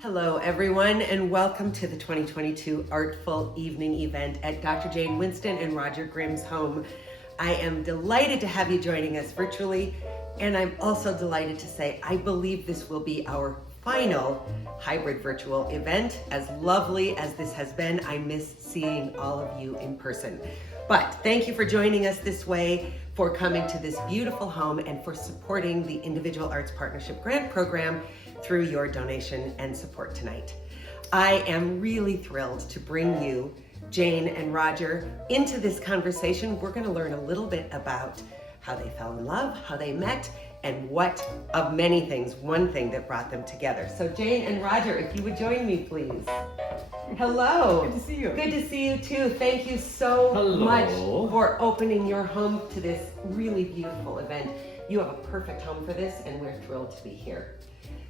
Hello everyone, and welcome to the 2022 Artful Evening event at Dr. Jane Winston and Roger Grimm's home. I am delighted to have you joining us virtually, and I'm also delighted to say I believe this will be our final hybrid virtual event. As lovely as this has been, I miss seeing all of you in person. But thank you for joining us this way, for coming to this beautiful home, and for supporting the Individual Arts Partnership Grant Program through your donation and support tonight. I am really thrilled to bring you Jane and Roger into this conversation. We're going to learn a little bit about how they fell in love, how they met, and what of many things, one thing that brought them together. So Jane and Roger, if you would join me, please. Hello. Good to see you. Good to see you too. Thank you so much for opening your home to this really beautiful event. You have a perfect home for this, and we're thrilled to be here.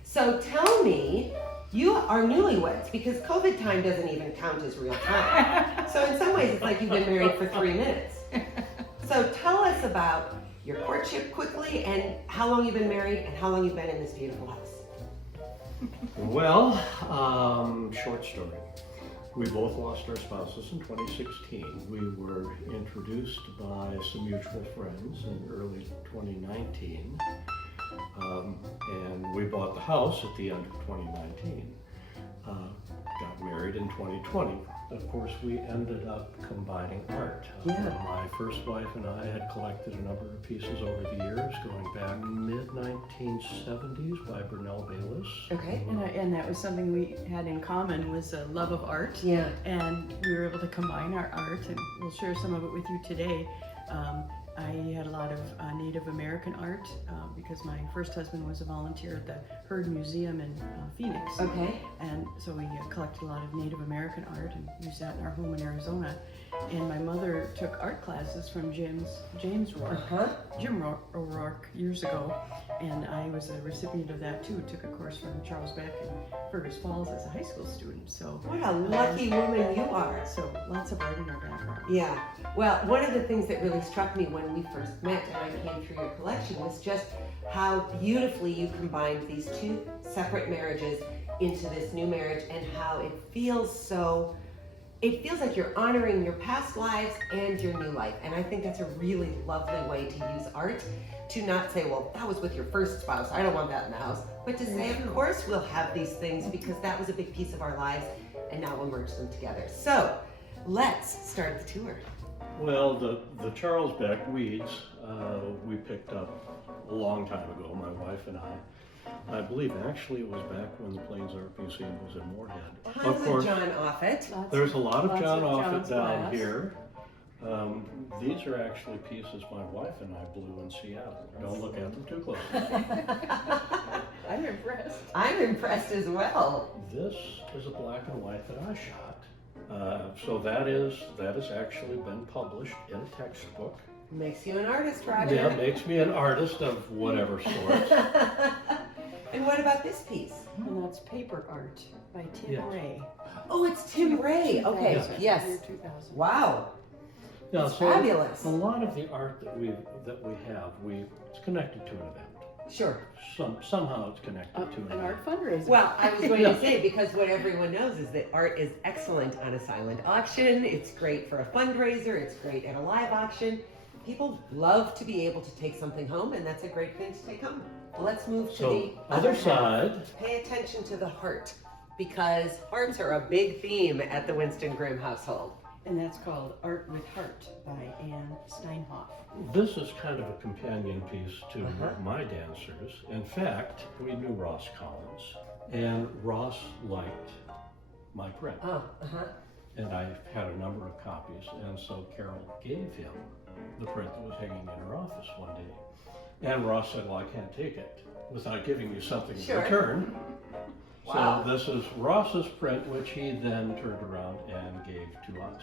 So tell me, you are newlyweds, because COVID time doesn't even count as real time. So in some ways, it's like you've been married for 3 minutes. So tell us about your courtship quickly, and how long you've been married, and how long you've been in this beautiful house. Well, short story. We both lost our spouses in 2016. We were introduced by some mutual friends in early 2019. And we bought the house at the end of 2019. Got married in 2020. Of course, we ended up combining art. My first wife and I had collected a number of pieces over the years, going back mid-1970s by Brunel Baylis. Okay. And that was something we had in common, was a love of art. Yeah. And we were able to combine our art, and we'll share some of it with you today. I had a lot of Native American art because my first husband was a volunteer at the Heard Museum in Phoenix. Okay. And so we collected a lot of Native American art and used that in our home in Arizona. And my mother took art classes from James Rourke, Jim Rourke years ago. And I was a recipient of that too. Took a course from Charles Beck in Fergus Falls as a high school student. So what a lucky woman you are. So lots of art in our background. Yeah. Well, one of the things that really struck me when we first met and I came through your collection was just how beautifully you combined these two separate marriages into this new marriage, and how it feels like you're honoring your past lives and your new life. And I think that's a really lovely way to use art, to not say, well, that was with your first spouse, I don't want that in the house, but to say, of course we'll have these things because that was a big piece of our lives, and now we'll merge them together. So let's start the tour. Well, the Charles Beck weeds we picked up a long time ago, my wife and I believe actually it was back when the Plains Art Museum was in Moorhead. Of course, John Offit. There's a lot of John John's Offit down glass. here. These are actually pieces my wife and I blew in Seattle. Don't look at them too closely. I'm impressed. I'm impressed as well. This is a black and white that I shot. So that has actually been published in a textbook. Makes you an artist, Roger. Yeah, makes me an artist of whatever sort. And what about this piece? And that's paper art by Tim Ray. Oh, it's Tim Ray. Okay, Yeah. yes. Year 2000. Wow. Yeah, It's so fabulous. a lot of the art that we have, it's connected to an event. Sure. Somehow it's connected to An art fundraiser. Well, I was going to say, because what everyone knows is that art is excellent on a silent auction. It's great for a fundraiser. It's great at a live auction. People love to be able to take something home, and that's a great thing to take home. Let's move to the other half. side. Pay attention to the heart, because hearts are a big theme at the Winston Grimm household. And that's called Art with Heart by Anne Steinhoff. This is kind of a companion piece to my dancers. In fact, we knew Ross Collins, and Ross liked my print. And I had a number of copies, and so Carol gave him the print that was hanging in her office one day. And Ross said, well, I can't take it without giving you something in return. Wow. So this is Ross's print, which he then turned around and gave to us.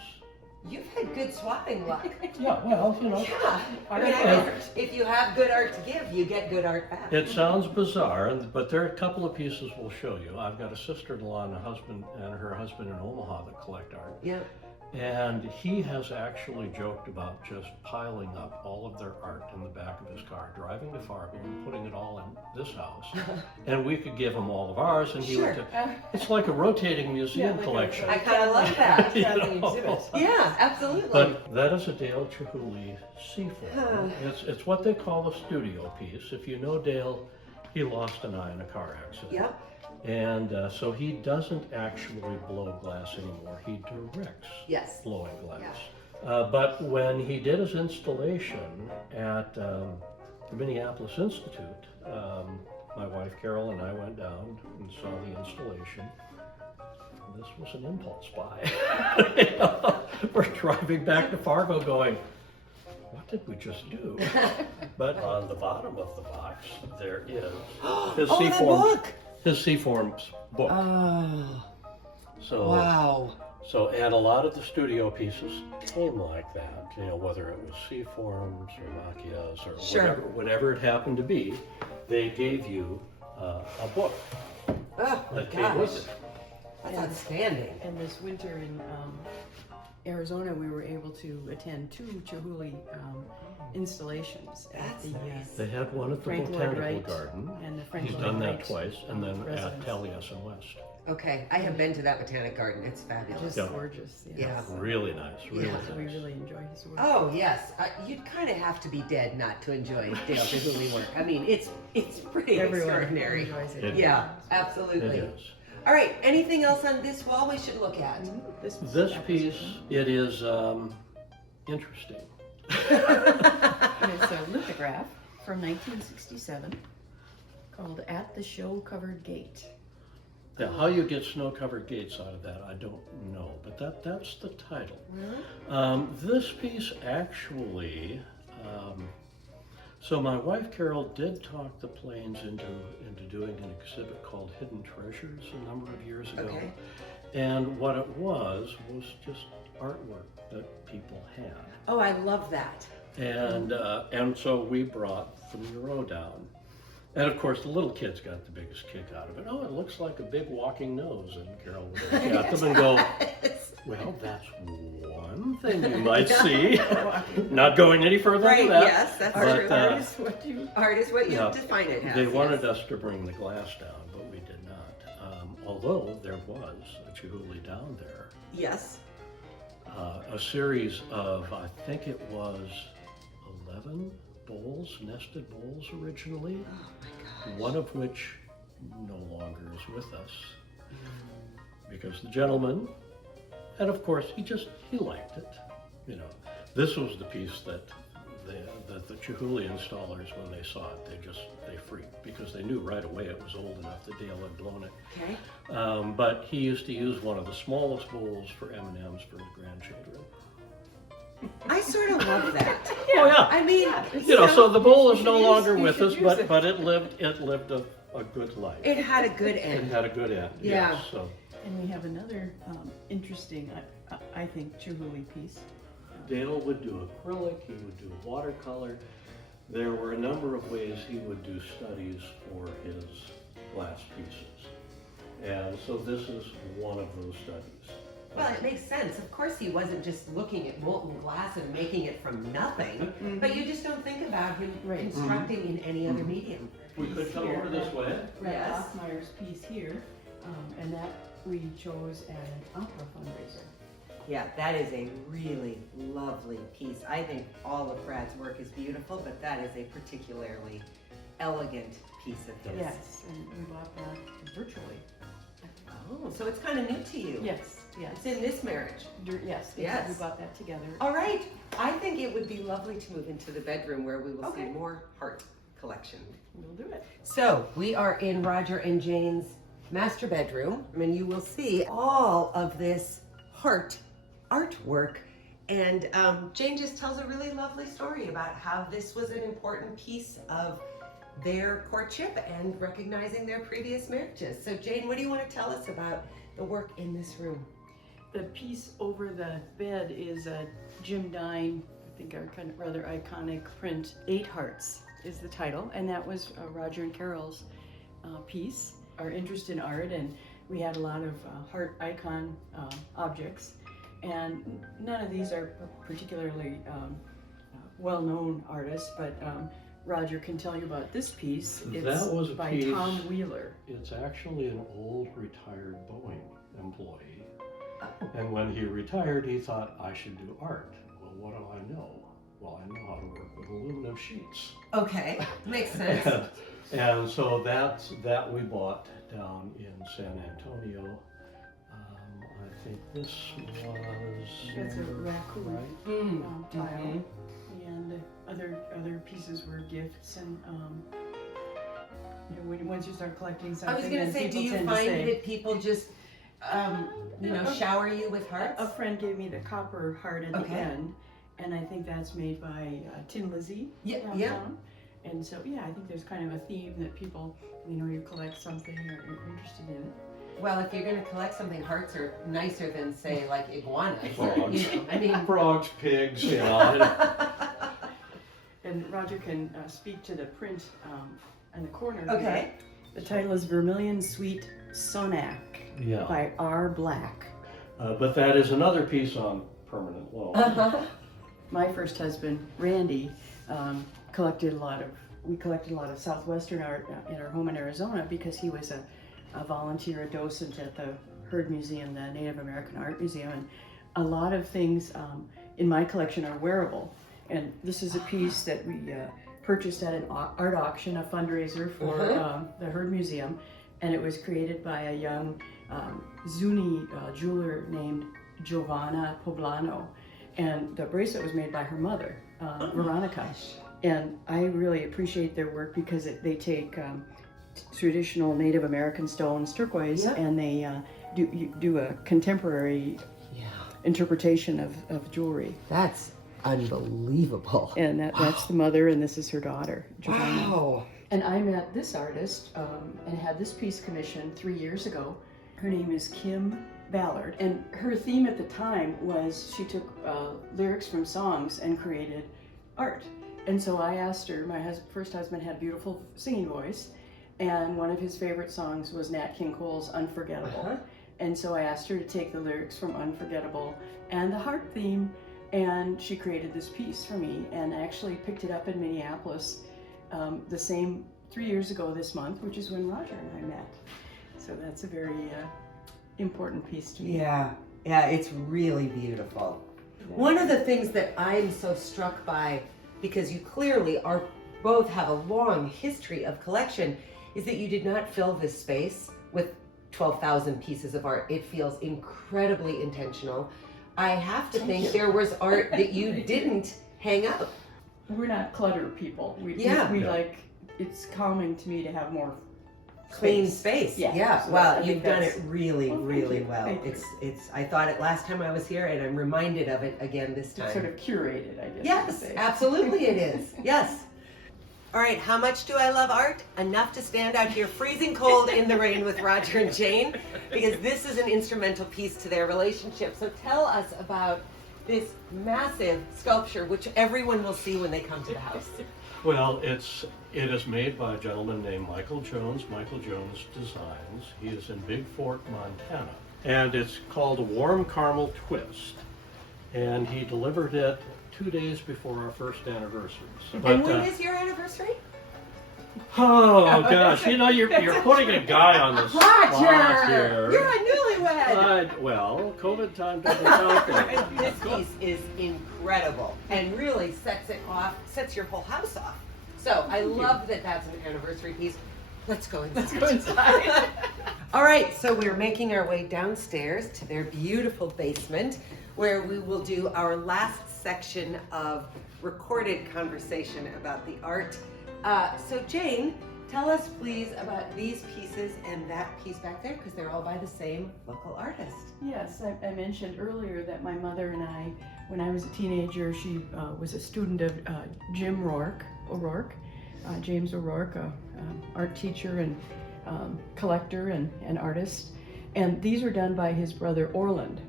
You've had good swapping luck. Yeah, well, you know. Yeah. I mean, if you have good art to give, you get good art back. It sounds bizarre, but there are a couple of pieces we'll show you. I've got a sister-in-law and her husband in Omaha that collect art. Yeah. And he has actually joked about just piling up all of their art in the back of his car, driving to Fargo and putting it all in this house. And we could give him all of ours, and he would. It's like a rotating museum collection. I kind of love that. Yeah, absolutely. But that is a Dale Chihuly Seaform. It's what they call a studio piece. If you know Dale, he lost an eye in a car accident. Yep. And so he doesn't actually blow glass anymore. He directs blowing glass. Yeah. But when he did his installation at the Minneapolis Institute, my wife Carol and I went down and saw the installation. This was an impulse buy. We're driving back to Fargo going, what did we just do? But on the bottom of the box, there is his his Seaforms book. Oh, so, wow. So, and a lot of the studio pieces came like that, you know, whether it was Seaforms or Macchias or whatever it happened to be, they gave you a book that came with it. That's outstanding. And this winter in Arizona, we were able to attend 2 Chihuly installations at the They had one at the Frank Lloyd Botanical Wright Garden. and the Frank He's Lloyd done that Wright twice, and then residence. at Taliesin West. Okay, I have been to that botanic garden. It's fabulous. Just gorgeous. Yeah. Really nice, really nice. We really enjoy his work. Oh yes, you'd kind of have to be dead not to enjoy Dale Chihuly work. I mean, it's pretty extraordinary. Enjoys it. Yeah, absolutely. It is. All right, anything else on this wall we should look at? This piece, it is interesting. And it's a lithograph from 1967 called At the Show Covered Gate. Yeah, how you get snow-covered gates out of that, I don't know, but that's the title. Really? This piece actually, so my wife Carol did talk the Plains into doing an exhibit called Hidden Treasures a number of years ago. Okay. And what it was just artwork that people had. Oh, I love that. And so we brought the Muro down. And of course, the little kids got the biggest kick out of it. Oh, it looks like a big walking nose. And Carol would look at them and go, well, that's one thing you might see. Not going any further than that. Yes, that's true. Art is what you define it as. They wanted us to bring the glass down, but we did not. Although there was a Chihuly down there. Yes. A series of, I think it was 11 bowls, nested bowls originally. Oh my gosh. One of which no longer is with us because the gentleman, and of course he liked it. You know, this was the piece that the Chihuly installers, when they saw it, they freaked because they knew right away it was old enough that Dale had blown it. Okay. But he used to use one of the smallest bowls for M&Ms for his grandchildren. I sort of love that. Oh yeah. I mean, you know, so the bowl is no longer with us, but it lived a good life. It had a good end. It had a good end. Yeah. Yes, so. And we have another interesting, I think, Chihuly piece. Dale would do acrylic, he would do watercolor. There were a number of ways he would do studies for his glass pieces. And so this is one of those studies. Well, it makes sense. Of course, he wasn't just looking at molten glass and making it from nothing, but you just don't think about him constructing in any other medium. We could come over this way. Yes. Hoffmeyer's piece here, and that we chose at an opera fundraiser. Yeah, that is a really lovely piece. I think all of Brad's work is beautiful, but that is a particularly elegant piece of his. Yes, and we bought that virtually. Oh, so it's kind of new to you. Yes, yes. It's in this marriage. Yes, Yes. we bought that together. All right. I think it would be lovely to move into the bedroom where we will see Okay. more art collection. We'll do it. So we are in Roger and Jane's master bedroom, and you will see all of this artwork. And Jane just tells a really lovely story about how this was an important piece of their courtship and recognizing their previous marriages. So Jane, what do you want to tell us about the work in this room? The piece over the bed is a Jim Dine, I think our kind of rather iconic print, 8 Hearts is the title, and that was Roger and Carol's piece. Our interest in art, and we had a lot of heart icon objects, And none of these are particularly well-known artists, but Roger can tell you about this piece. That was a by piece, Tom Wheeler. It's actually an old retired Boeing employee. And when he retired, he thought, I should do art. Well, what do I know? Well, I know how to work with aluminum sheets. Okay, makes sense. and so that we bought down in San Antonio. I think this was... That's a raccoon, right? tile. And other pieces were gifts, and once you start collecting something, I was going to say, do you find that people just, shower you with hearts? A friend gave me the copper heart at the end, and I think that's made by Tin Lizzie. Yeah. And so, I think there's kind of a theme that people, you collect something or you're interested in it. Well, if you're going to collect something, hearts are nicer than, say, like iguanas. Frogs. Frogs, pigs, And Roger can speak to the print in the corner. Okay. The title is Vermilion Sweet Sonac by R. Black. But that is another piece on permanent loan. My first husband, Randy, collected a lot of Southwestern art in our home in Arizona because he was a volunteer, a docent at the Heard Museum, the Native American Art Museum, and a lot of things in my collection are wearable. And this is a piece that we purchased at an art auction, a fundraiser for the Heard Museum, and it was created by a young Zuni jeweler named Giovanna Poblano, and the bracelet was made by her mother, Veronica. And I really appreciate their work because they take traditional Native American stones, turquoise, and they do a contemporary interpretation of jewelry. That's unbelievable. And that's the mother, and this is her daughter, Giovanna. Wow. And I met this artist and had this piece commissioned 3 years ago. Her name is Kim Ballard, and her theme at the time was she took lyrics from songs and created art. And so I asked her, my first husband had a beautiful singing voice, and one of his favorite songs was Nat King Cole's Unforgettable. And so I asked her to take the lyrics from Unforgettable and the heart theme, and she created this piece for me, and I actually picked it up in Minneapolis the same 3 years ago this month, which is when Roger and I met. So that's a very important piece to me. Yeah, it's really beautiful. Yeah. One of the things that I'm so struck by, because you clearly both have a long history of collection, is that you did not fill this space with 12,000 pieces of art. It feels incredibly intentional. I have to think there was art that you didn't hang up. We're not clutter people. We like, it's calming to me to have more clean space. Yeah. So well, you've done it really, really well. Thank you. It's. I thought it last time I was here, and I'm reminded of it again this time. It's sort of curated, I guess. Yes, absolutely it is. Yes. All right, how much do I love art? Enough to stand out here freezing cold in the rain with Roger and Jane, because this is an instrumental piece to their relationship. So tell us about this massive sculpture, which everyone will see when they come to the house. Well, it is made by a gentleman named Michael Jones. Michael Jones Designs. He is in Big Fork, Montana. And it's called a Warm Caramel Twist. And he delivered it 2 days before our first anniversary. And when is your anniversary? Oh gosh, you're putting a guy on the spot here. You're a newlywed. Well, COVID time doesn't count. This piece is incredible and really sets your whole house off. So I love that that's an anniversary piece. Let's go inside. All right, so we're making our way downstairs to their beautiful basement, where we will do our last section of recorded conversation about the art. So Jane, tell us please about these pieces and that piece back there, because they're all by the same local artist. Yes, I mentioned earlier that my mother and I, when I was a teenager, she was a student of James O'Rourke, art teacher and collector and artist. And these were done by his brother Orland,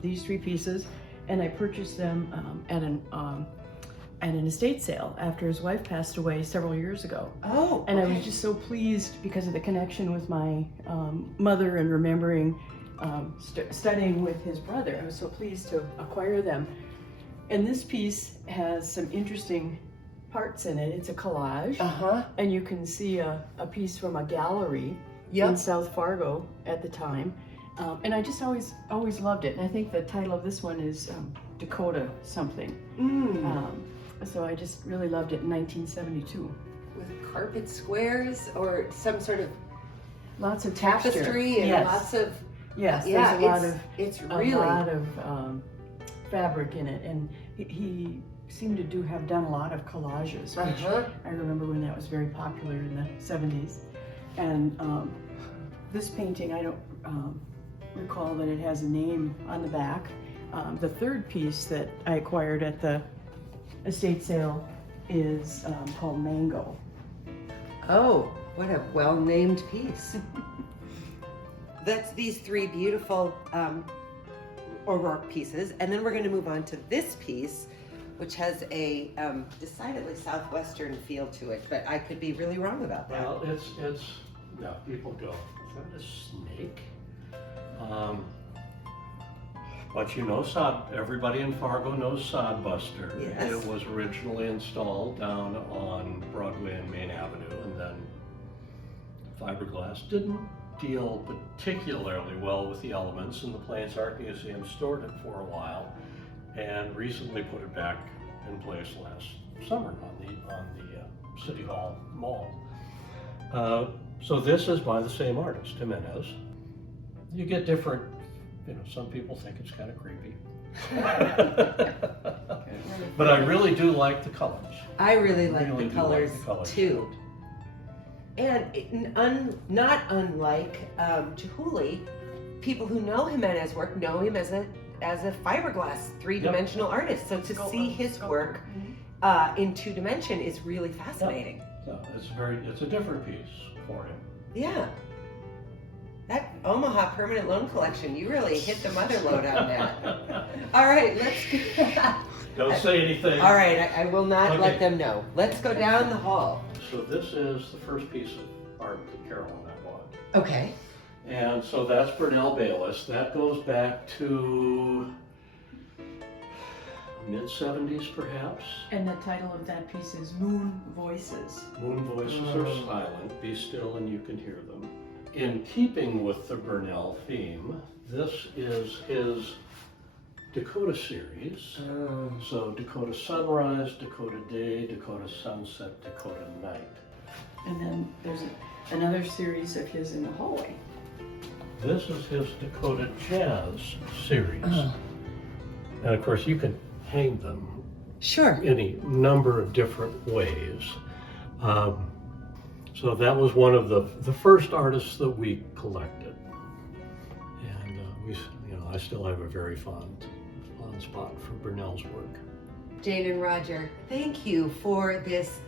these 3 pieces, and I purchased them at an estate sale after his wife passed away several years ago. And I was just so pleased because of the connection with my mother and remembering studying with his brother. I was so pleased to acquire them. And this piece has some interesting parts in it. It's a collage, and you can see a piece from a gallery in South Fargo at the time. And I just always loved it. And I think the title of this one is Dakota something. So I just really loved it in 1972. With carpet squares or some sort of Lots of texture. tapestry and lots of there's a lot of fabric in it, and he seemed to have done a lot of collages, which I remember when that was very popular in the 70s. And this painting, I don't recall that it has a name on the back. The third piece that I acquired at the estate sale is called Mango. Oh, what a well-named piece. That's these three beautiful O'Rourke pieces. And then we're going to move on to this piece, which has a decidedly southwestern feel to it, but I could be really wrong about that. Well, it's no, people go, is that a snake? But you know, everybody in Fargo knows Sodbuster. Yes. It was originally installed down on Broadway and Main Avenue, and then fiberglass didn't deal particularly well with the elements, and the Plains Art Museum stored it for a while, and recently put it back in place last summer on the City Hall Mall. So this is by the same artist, Jimenez. You get different, some people think it's kind of creepy. But I really do like the colors. I really like really the colors too. And not unlike Chihuly, people who know Jimenez work know him as a fiberglass three-dimensional artist. So to see his work in two dimension is really fascinating. So it's a different piece for him. Yeah. That Omaha Permanent Loan Collection, you really hit the mother load on that. All right, Don't say anything. All right, I will not let them know. Let's go down the hall. So this is the first piece of art that Carol and I bought. Okay. And so that's Burnell Bayless. That goes back to mid-70s perhaps. And the title of that piece is Moon Voices. Moon voices are silent. Be still and you can hear them. In keeping with the Burnell theme, this is his Dakota series. So Dakota Sunrise, Dakota Day, Dakota Sunset, Dakota Night. And then there's another series of his in the hallway. This is his Dakota Jazz series. And of course you can hang them any number of different ways. So that was one of the first artists that we collected. And I still have a very fond spot for Burnell's work. Jane and Roger, thank you for this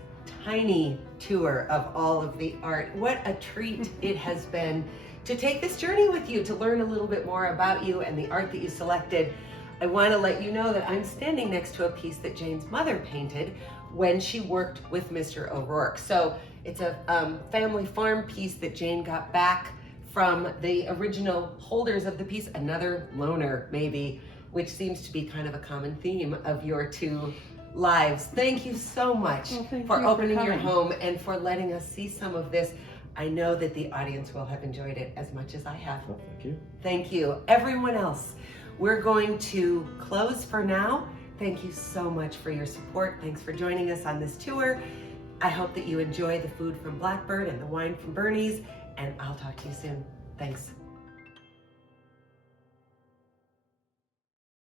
tiny tour of all of the art. What a treat it has been to take this journey with you, to learn a little bit more about you and the art that you selected. I want to let you know that I'm standing next to a piece that Jane's mother painted when she worked with Mr. O'Rourke. So it's a family farm piece that Jane got back from the original holders of the piece, another loaner maybe, which seems to be kind of a common theme of your two lives. Thank you so much for opening your home and for letting us see some of this. I know that the audience will have enjoyed it as much as I have. Well, thank you. Thank you. Everyone else, we're going to close for now. Thank you so much for your support. Thanks for joining us on this tour. I hope that you enjoy the food from Blackbird and the wine from Bernie's, and I'll talk to you soon. Thanks.